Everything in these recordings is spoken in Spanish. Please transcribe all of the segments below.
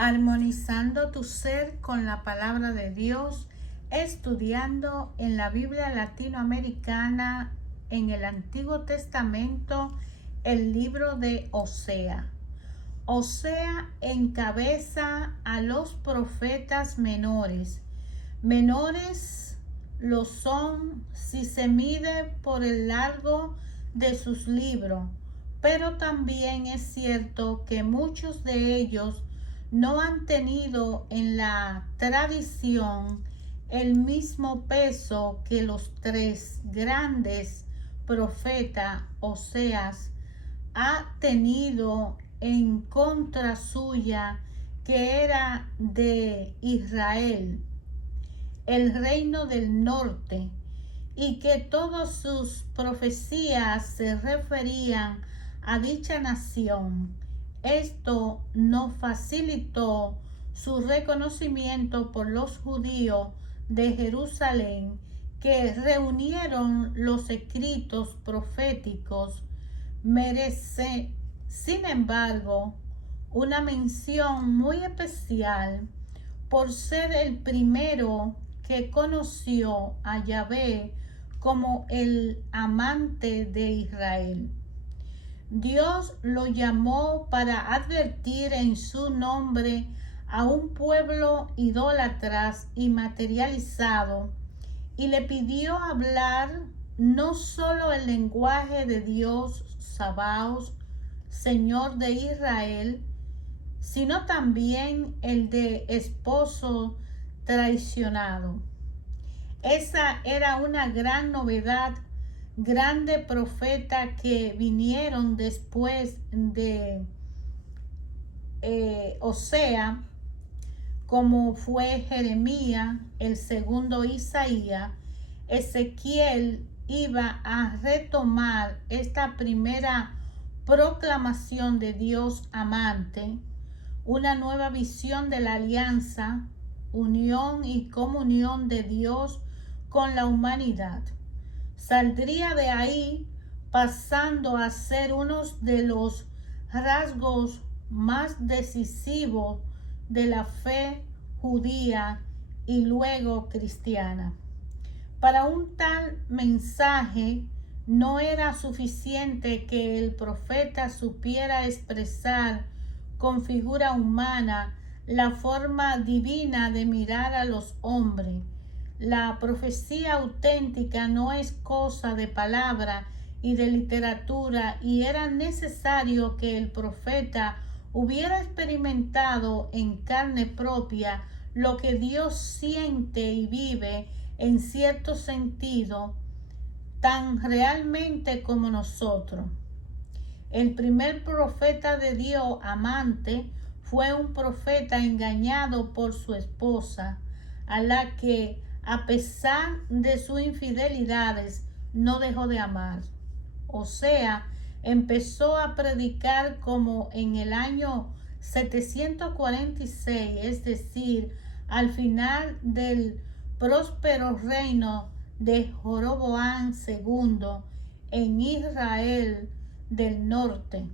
armonizando tu ser con la palabra de Dios, estudiando en la Biblia latinoamericana en el Antiguo Testamento el libro de Osea. Osea encabeza a los profetas menores. Menores lo son si se mide por el largo de sus libros, pero también es cierto que muchos de ellos no han tenido en la tradición el mismo peso que los tres grandes profetas Oseas ha tenido en contra suya, que era de Israel, el reino del norte, y que todas sus profecías se referían a dicha nación. Esto no facilitó su reconocimiento por los judíos de Jerusalén, que reunieron los escritos proféticos. Merece, sin embargo, una mención muy especial por ser el primero que conoció a Yahvé como el amante de Israel. Dios lo llamó para advertir en su nombre a un pueblo idólatras y materializado, y le pidió hablar no solo el lenguaje de Dios Sabaoth, Señor de Israel, sino también el de esposo traicionado. Esa era una gran novedad. Grande profeta que vinieron después de Osea, como fue Jeremías, el segundo Isaías. Ezequiel iba a retomar esta primera proclamación de Dios amante, una nueva visión de la alianza, unión y comunión de Dios con la humanidad. Saldría de ahí pasando a ser uno de los rasgos más decisivos de la fe judía y luego cristiana. Para un tal mensaje no era suficiente que el profeta supiera expresar con figura humana la forma divina de mirar a los hombres. La profecía auténtica no es cosa de palabra y de literatura, y era necesario que el profeta hubiera experimentado en carne propia lo que Dios siente y vive en cierto sentido, tan realmente como nosotros. El primer profeta de Dios amante fue un profeta engañado por su esposa, a la que, a pesar de sus infidelidades, no dejó de amar. Osea empezó a predicar como en el año 746, es decir, al final del próspero reino de Jeroboam II en Israel del norte.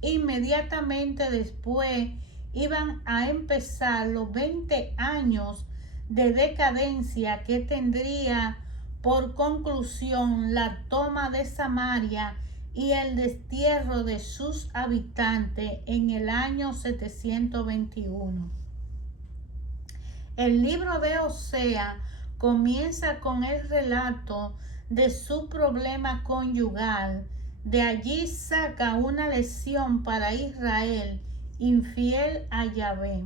Inmediatamente después iban a empezar los 20 años de decadencia que tendría por conclusión la toma de Samaria y el destierro de sus habitantes en el año 721. El libro de Osea comienza con el relato de su problema conyugal. De allí saca una lección para Israel infiel a Yahvé.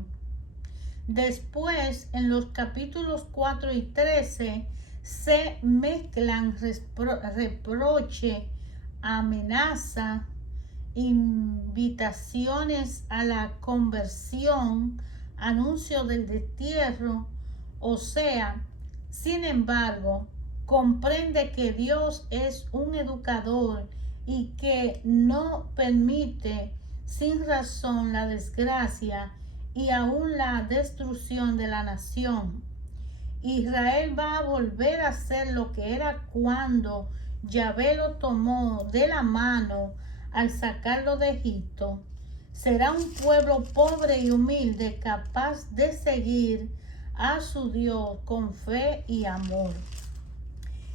Después, en los capítulos 4 y 13, se mezclan reproche, amenaza, invitaciones a la conversión, anuncio del destierro. Osea, sin embargo, comprende que Dios es un educador y que no permite sin razón la desgracia y aún la destrucción de la nación. Israel va a volver a ser lo que era cuando Yahvé lo tomó de la mano al sacarlo de Egipto. Será un pueblo pobre y humilde, capaz de seguir a su Dios con fe y amor.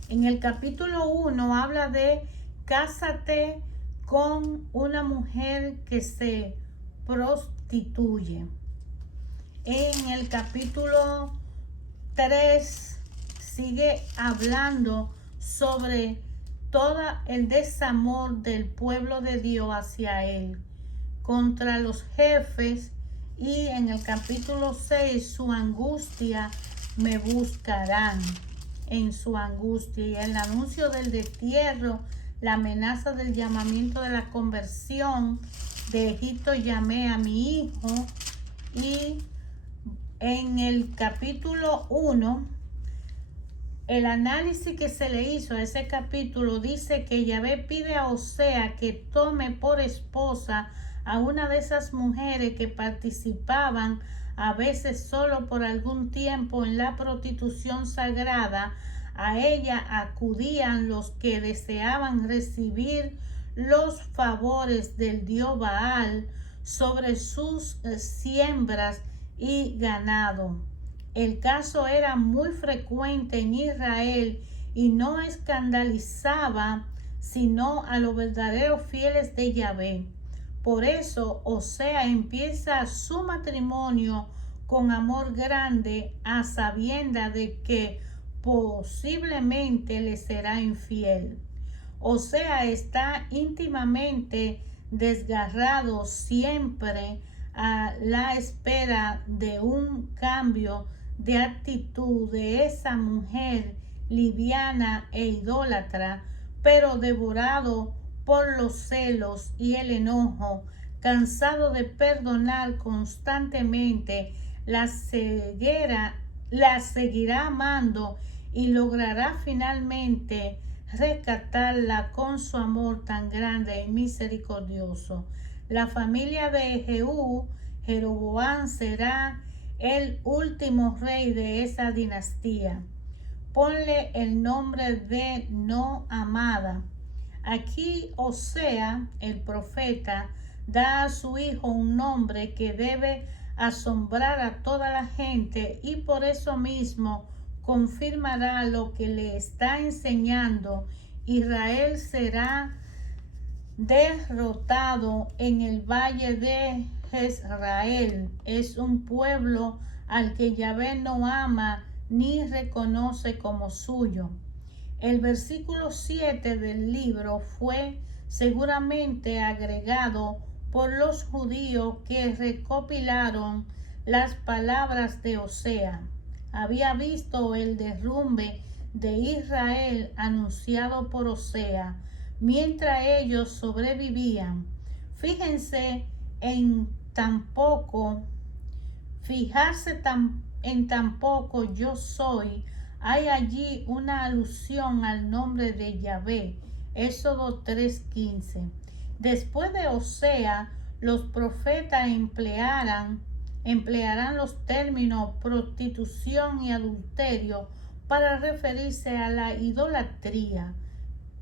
En el capítulo 1 habla de cásate con una mujer que se prostituye. En el capítulo 3 sigue hablando sobre todo el desamor del pueblo de Dios hacia él, contra los jefes, y en el capítulo 6 su angustia me buscarán, en su angustia, y el anuncio del destierro, la amenaza del llamamiento de la conversión. De Egipto llamé a mi hijo. Y en el capítulo 1, el análisis que se le hizo a ese capítulo dice que Yahvé pide a Osea que tome por esposa a una de esas mujeres que participaban a veces solo por algún tiempo en la prostitución sagrada. A ella acudían los que deseaban recibir los favores del dios Baal sobre sus siembras y ganado. El caso era muy frecuente en Israel y no escandalizaba sino a los verdaderos fieles de Yahvé. Por eso Osea empieza su matrimonio con amor grande, a sabienda de que posiblemente le será infiel. Osea está íntimamente desgarrado, siempre a la espera de un cambio de actitud de esa mujer liviana e idólatra, pero devorado por los celos y el enojo, cansado de perdonar constantemente, la seguirá amando y logrará finalmente rescatarla con su amor tan grande y misericordioso. La familia de Jehú, Jeroboam, será el último rey de esa dinastía. Ponle el nombre de no amada. Aquí Osea, el profeta, da a su hijo un nombre que debe asombrar a toda la gente, y por eso mismo confirmará lo que le está enseñando. Israel será derrotado en el valle de Jezreel. Es un pueblo al que Yahvé no ama ni reconoce como suyo. El versículo 7 del libro fue seguramente agregado por los judíos que recopilaron las palabras de Osea. Había visto el derrumbe de Israel anunciado por Osea mientras ellos sobrevivían. Fíjense en fijarse en tan poco yo soy. Hay allí una alusión al nombre de Yahvé. Éxodo 3:15. Después de Osea, los profetas emplearán los términos prostitución y adulterio para referirse a la idolatría,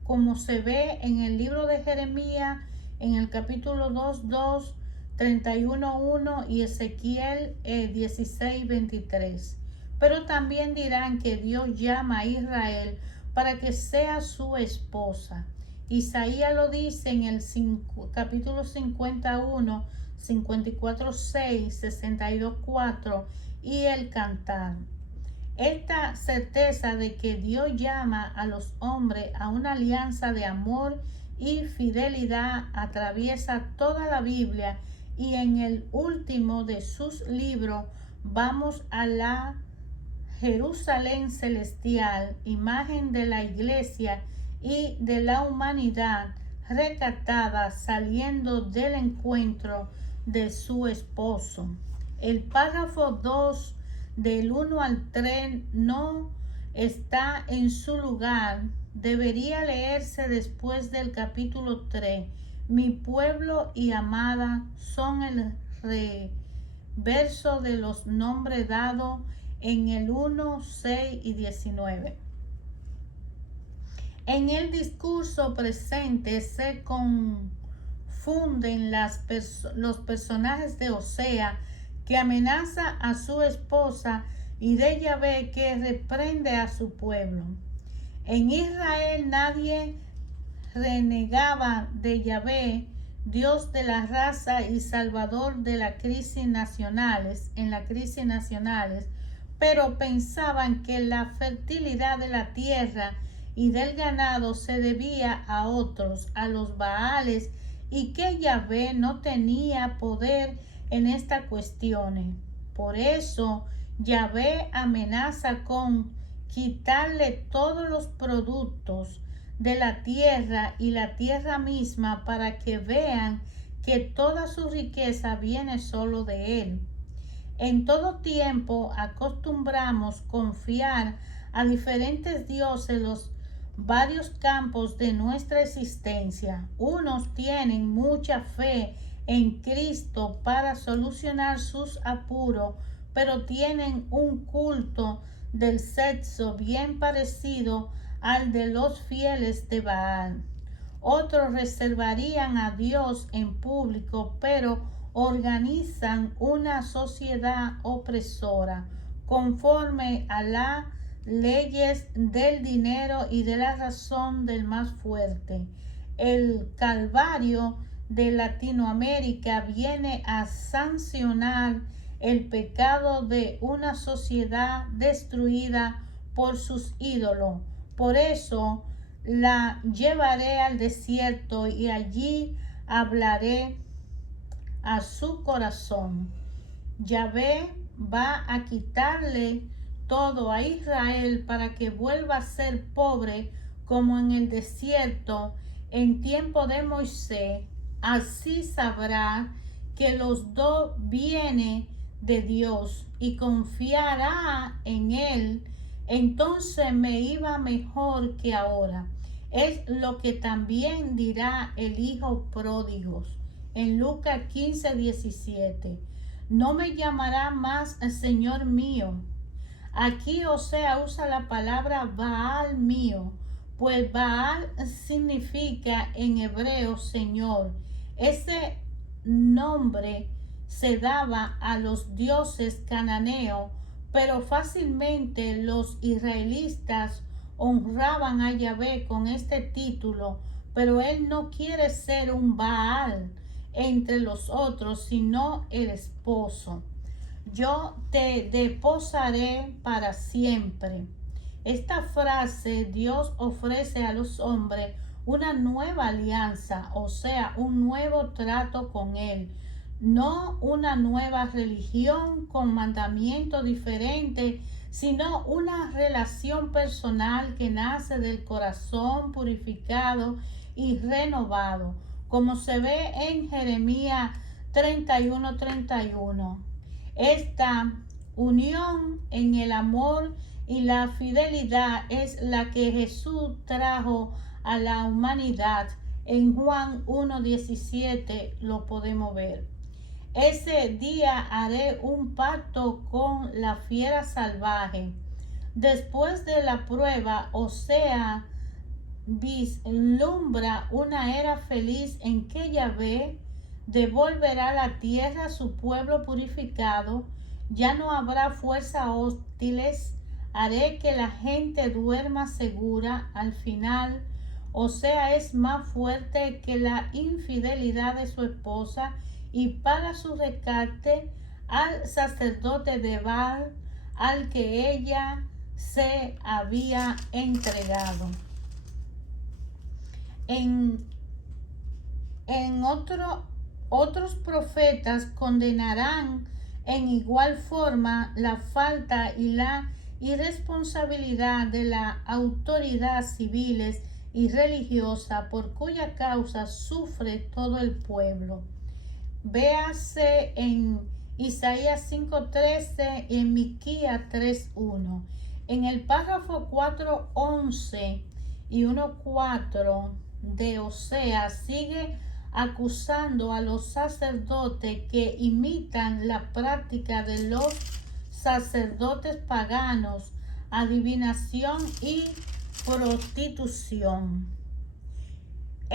como se ve en el libro de Jeremías, en el capítulo 2:2, 31:1 y Ezequiel 16:23. Pero también dirán que Dios llama a Israel para que sea su esposa. Isaías lo dice en el capítulo 51, 54:6, 62:4 y el Cantar. Esta certeza de que Dios llama a los hombres a una alianza de amor y fidelidad atraviesa toda la Biblia, y en el último de sus libros vamos a la Jerusalén celestial, imagen de la iglesia y de la humanidad rescatada saliendo del encuentro de su esposo. El párrafo 2 del 1 al 3 no está en su lugar. Debería leerse después del capítulo 3. Mi pueblo y amada son el reverso de los nombres dados en el 1, 6 y 19. En el discurso presente se confunden los personajes de Osea, que amenaza a su esposa, y de Yahvé, que reprende a su pueblo. En Israel nadie renegaba de Yahvé, Dios de la raza y Salvador de la crisis nacionales, pero pensaban que la fertilidad de la tierra y del ganado se debía a otros, a los Baales, y que Yahvé no tenía poder en estas cuestiones. Por eso Yahvé amenaza con quitarle todos los productos de la tierra y la tierra misma, para que vean que toda su riqueza viene solo de él. En todo tiempo acostumbramos confiar a diferentes dioses los varios campos de nuestra existencia. Unos tienen mucha fe en Cristo para solucionar sus apuros, pero tienen un culto del sexo bien parecido al de los fieles de Baal. Otros reservarían a Dios en público, pero organizan una sociedad opresora conforme a las leyes del dinero y de la razón del más fuerte. El Calvario de Latinoamérica viene a sancionar el pecado de una sociedad destruida por sus ídolos. Por eso la llevaré al desierto y allí hablaré a su corazón. Yahvé va a quitarle todo a Israel para que vuelva a ser pobre como en el desierto en tiempo de Moisés. Así sabrá que los dos vienen de Dios y confiará en él. Entonces me iba mejor que ahora. Es lo que también dirá el hijo pródigo en Lucas 15:17. No me llamará más Señor mío. Aquí Osea usa la palabra Baal mío, pues Baal significa en hebreo Señor. Ese nombre se daba a los dioses cananeos, pero fácilmente los israelitas honraban a Yahvé con este título, pero él no quiere ser un Baal entre los otros, sino el esposo. Yo te desposaré para siempre. Esta frase Dios ofrece a los hombres una nueva alianza, o sea, un nuevo trato con él, no una nueva religión con mandamientos diferentes, sino una relación personal que nace del corazón purificado y renovado, como se ve en Jeremías 31:31. Esta unión en el amor y la fidelidad es la que Jesús trajo a la humanidad. En Juan 1:17 lo podemos ver. Ese día haré un pacto con la fiera salvaje. Después de la prueba, Osea vislumbra una era feliz en que Yahvé devolverá la tierra a su pueblo purificado. Ya no habrá fuerzas hostiles. Haré que la gente duerma segura. Al final, Osea es más fuerte que la infidelidad de su esposa y paga su rescate al sacerdote de Baal, al que ella se había entregado. Otros profetas condenarán en igual forma la falta y la irresponsabilidad de la autoridad civiles y religiosa, por cuya causa sufre todo el pueblo. Véase en Isaías 5:13 y en Miquías 3:1. En el párrafo 4:11 y 1:4 de Osea sigue acusando a los sacerdotes que imitan la práctica de los sacerdotes paganos, adivinación y prostitución.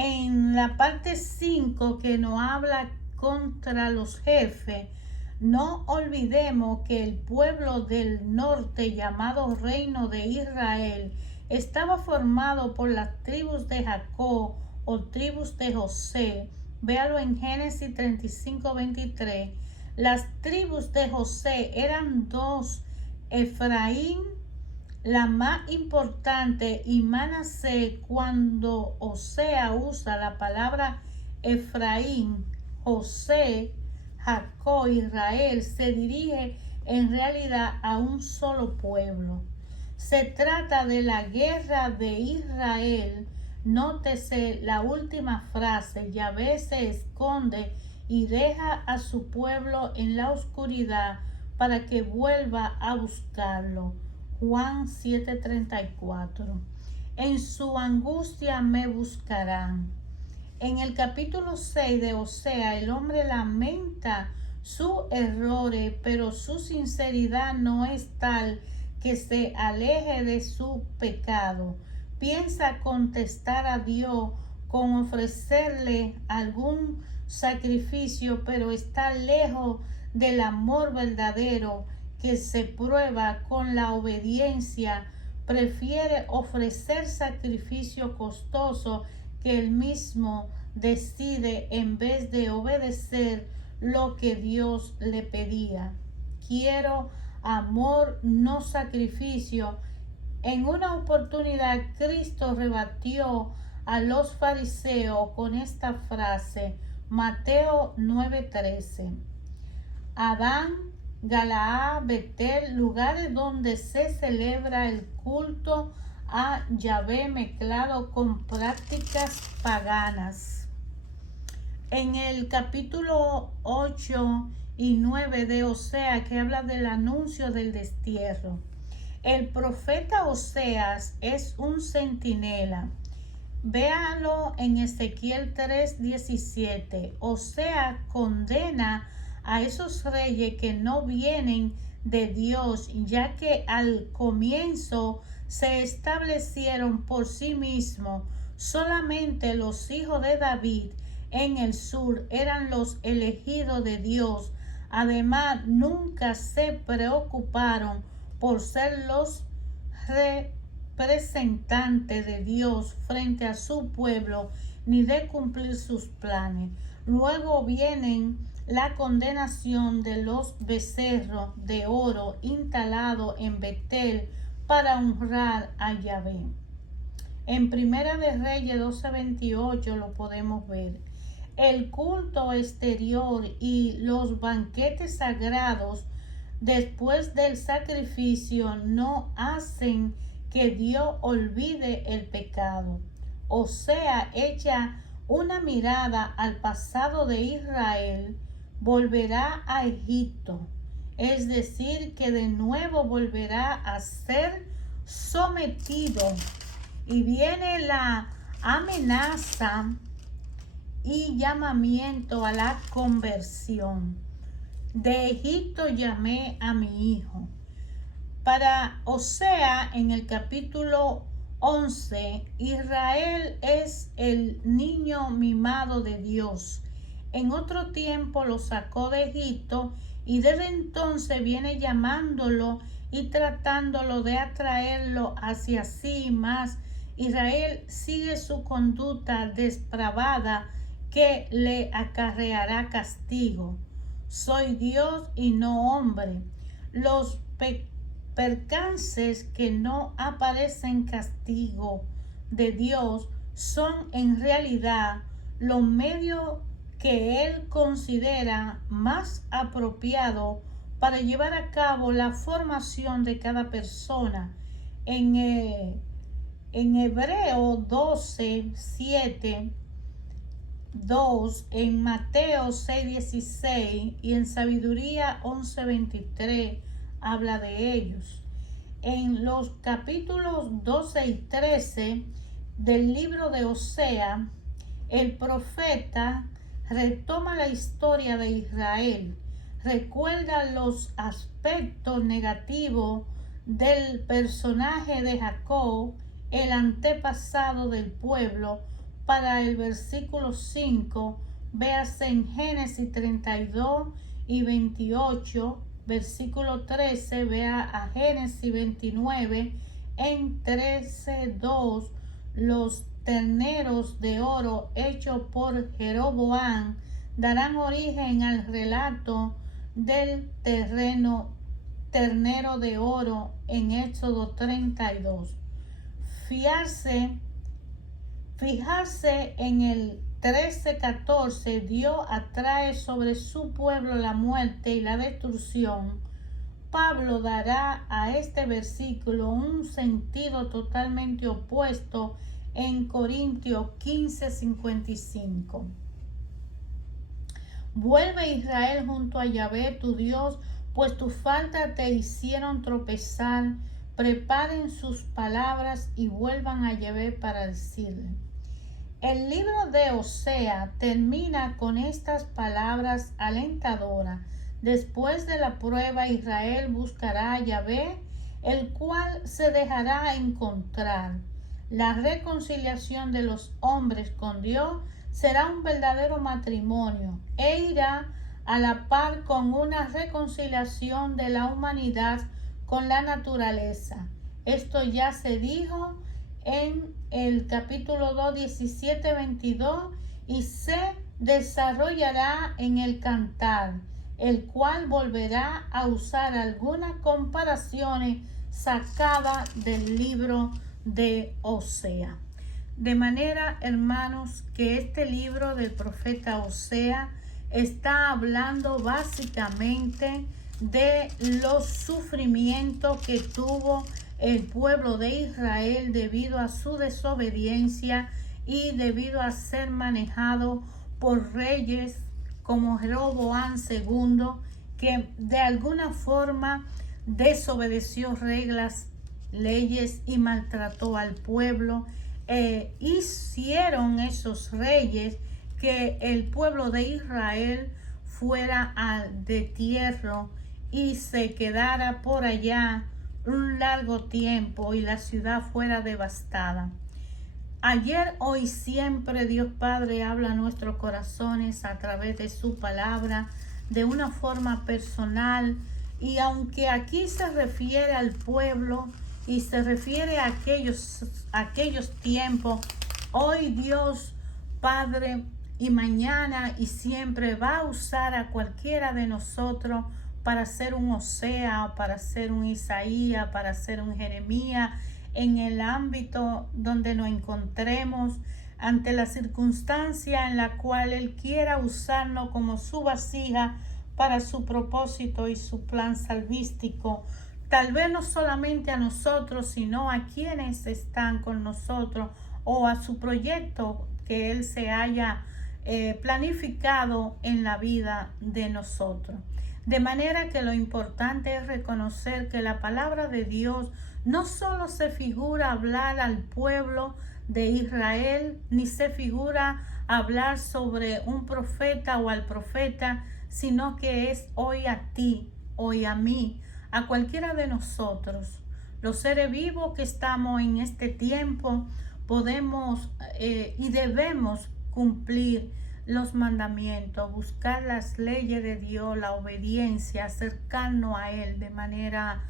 en la parte 5 que nos habla contra los jefes, no olvidemos que el pueblo del norte llamado Reino de Israel estaba formado por las tribus de Jacob o tribus de José. Véalo en Génesis 35:23. Las tribus de José eran dos: Efraín, la más importante, y Manasés. Cuando Osea usa la palabra Efraín, José, Jacob, Israel, se dirige en realidad a un solo pueblo. Se trata de la guerra de Israel. Nótese la última frase: Yahvé se esconde y deja a su pueblo en la oscuridad para que vuelva a buscarlo. Juan 7:34. En su angustia me buscarán. En el capítulo 6 de Osea, el hombre lamenta sus errores, pero su sinceridad no es tal que se aleje de su pecado. Piensa contestar a Dios con ofrecerle algún sacrificio, pero está lejos del amor verdadero que se prueba con la obediencia. Prefiere ofrecer sacrificio costoso que él mismo decide en vez de obedecer lo que Dios le pedía. Quiero amor, no sacrificio. En una oportunidad, Cristo rebatió a los fariseos con esta frase, Mateo 9:13. Adán, Galaad, Betel, lugares donde se celebra el culto a Yahvé mezclado con prácticas paganas. En el capítulo 8 y 9 de Oseas, que habla del anuncio del destierro, el profeta Oseas es un centinela. Véalo en Ezequiel 3:17. Oseas condena a esos reyes que no vienen de Dios, ya que al comienzo se establecieron por sí mismos. Solamente los hijos de David en el sur eran los elegidos de Dios. Además, nunca se preocuparon por ser los representantes de Dios frente a su pueblo, ni de cumplir sus planes. Luego vienen la condenación de los becerros de oro instalados en Betel para honrar a Yahvé. En Primera de Reyes 12:28 lo podemos ver. El culto exterior y los banquetes sagrados después del sacrificio no hacen que Dios olvide el pecado. O sea, echa una mirada al pasado de Israel, volverá a Egipto, es decir, que de nuevo volverá a ser sometido. Y viene la amenaza y llamamiento a la conversión. De Egipto llamé a mi hijo. Para Osea, en el capítulo 11, Israel es el niño mimado de Dios. En otro tiempo lo sacó de Egipto y desde entonces viene llamándolo y tratándolo de atraerlo hacia sí. Más Israel sigue su conducta depravada que le acarreará castigo. Soy Dios y no hombre. Los percances que no aparecen castigo de Dios son en realidad los medios que Él considera más apropiado para llevar a cabo la formación de cada persona. En Hebreo 12:7, 2, en Mateo 6:16 y en Sabiduría 11:23 habla de ellos. En los capítulos 12 y 13 del libro de Oseas, el profeta retoma la historia de Israel, recuerda los aspectos negativos del personaje de Jacob, el antepasado del pueblo, para el versículo 5, véase en Génesis 32 y 28, versículo 13, vea a Génesis 29, en 13:2, los terneros de oro hechos por Jeroboam darán origen al relato del ternero de oro en Éxodo 32. Fijarse en el 13:14, Dios atrae sobre su pueblo la muerte y la destrucción. Pablo dará a este versículo un sentido totalmente opuesto en Corintios 15:55. Vuelve Israel junto a Yahvé tu Dios, pues tus faltas te hicieron tropezar. Preparen sus palabras y vuelvan a Yahvé para decirle. El libro de Osea termina con estas palabras alentadoras. Después de la prueba, Israel buscará a Yahvé, el cual se dejará encontrar. La reconciliación de los hombres con Dios será un verdadero matrimonio e irá a la par con una reconciliación de la humanidad con la naturaleza. Esto ya se dijo en el capítulo 2, 17, 22, y se desarrollará en el Cantar, el cual volverá a usar algunas comparaciones sacadas del libro de Osea. De manera, hermanos, que este libro del profeta Osea está hablando básicamente de los sufrimientos que tuvo el pueblo de Israel debido a su desobediencia y debido a ser manejado por reyes como Jeroboam II, que de alguna forma desobedeció reglas, leyes y maltrató al pueblo. Hicieron esos reyes que el pueblo de Israel fuera al destierro y se quedara por allá un largo tiempo y la ciudad fuera devastada. Ayer, hoy, siempre Dios Padre habla a nuestros corazones a través de su palabra de una forma personal, y aunque aquí se refiere al pueblo y se refiere a aquellos tiempos, hoy Dios Padre y mañana y siempre va a usar a cualquiera de nosotros para ser un Osea, para ser un Isaías, para ser un Jeremías, en el ámbito donde nos encontremos, ante la circunstancia en la cual Él quiera usarnos como su vasija para su propósito y su plan salvístico. Tal vez no solamente a nosotros, sino a quienes están con nosotros o a su proyecto que Él se haya planificado en la vida de nosotros. De manera que lo importante es reconocer que la palabra de Dios no solo se figura hablar al pueblo de Israel, ni se figura hablar sobre un profeta o al profeta, sino que es hoy a ti, hoy a mí, a cualquiera de nosotros. Los seres vivos que estamos en este tiempo podemos y debemos cumplir los mandamientos, buscar las leyes de Dios, la obediencia, acercarnos a Él de manera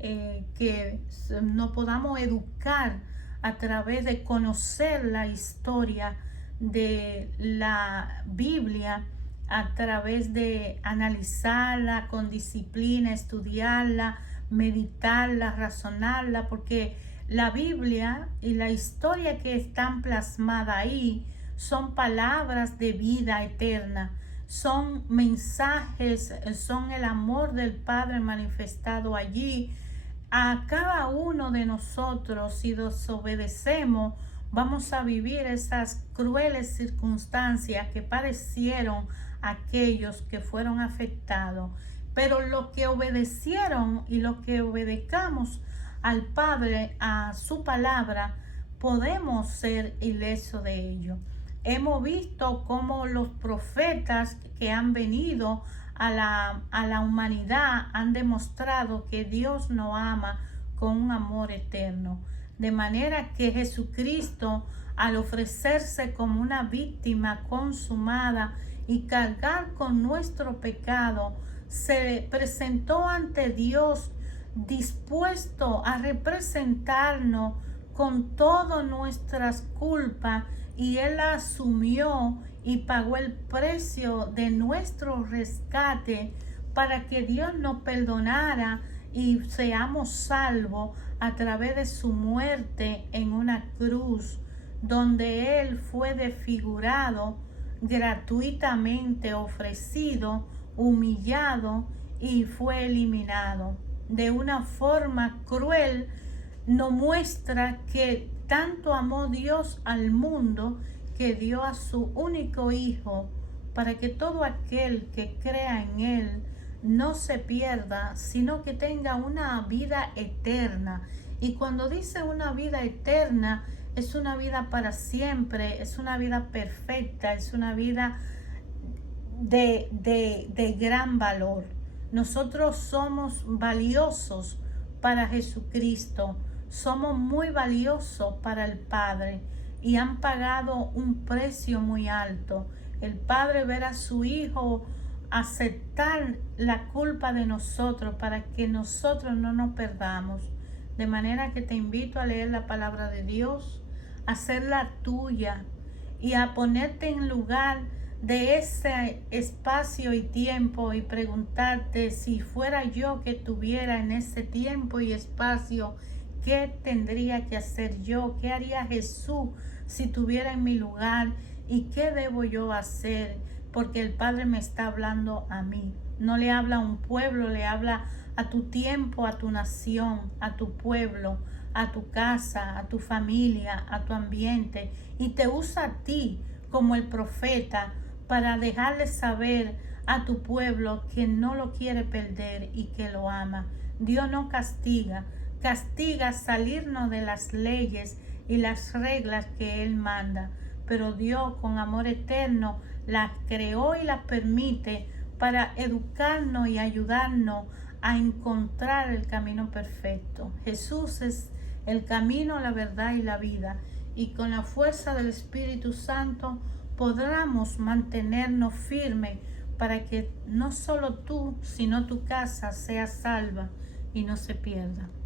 que nos podamos educar a través de conocer la historia de la Biblia, a través de analizarla con disciplina, estudiarla, meditarla, razonarla, porque la Biblia y la historia que están plasmadas ahí son palabras de vida eterna, son mensajes, son el amor del Padre manifestado allí. A cada uno de nosotros, si desobedecemos, vamos a vivir esas crueles circunstancias que padecieron aquellos que fueron afectados. Pero los que obedecieron y los que obedecamos al Padre, a su palabra, podemos ser ilesos de ello. Hemos visto cómo los profetas que han venido a la humanidad han demostrado que Dios nos ama con un amor eterno. De manera que Jesucristo al ofrecerse como una víctima consumada y cargar con nuestro pecado, se presentó ante Dios dispuesto a representarnos con todas nuestras culpas, y Él la asumió y pagó el precio de nuestro rescate para que Dios nos perdonara y seamos salvos a través de su muerte en una cruz, donde Él fue desfigurado, gratuitamente ofrecido, humillado y fue eliminado. De una forma cruel nos muestra que tanto amó Dios al mundo que dio a su único Hijo, para que todo aquel que crea en Él no se pierda, sino que tenga una vida eterna. Y cuando dice una vida eterna, es una vida para siempre, es una vida perfecta, es una vida de gran valor. Nosotros somos valiosos para Jesucristo, somos muy valiosos para el Padre, y han pagado un precio muy alto. El Padre ver a su Hijo aceptar la culpa de nosotros para que nosotros no nos perdamos. De manera que te invito a leer la palabra de Dios, a hacerla tuya y a ponerte en lugar de ese espacio y tiempo, y preguntarte: si fuera yo que estuviera en ese tiempo y espacio, ¿qué tendría que hacer yo? ¿Qué haría Jesús si estuviera en mi lugar? ¿Y qué debo yo hacer? Porque el Padre me está hablando a mí. No le habla a un pueblo, le habla a tu tiempo, a tu nación, a tu pueblo, a tu casa, a tu familia, a tu ambiente. Y te usa a ti como el profeta para dejarle saber a tu pueblo que no lo quiere perder y que lo ama. Dios no castiga, castiga salirnos de las leyes y las reglas que Él manda, pero Dios con amor eterno las creó y las permite para educarnos y ayudarnos a encontrar el camino perfecto. Jesús es el camino, la verdad y la vida, y con la fuerza del Espíritu Santo podamos mantenernos firmes para que no solo tú, sino tu casa sea salva y no se pierda.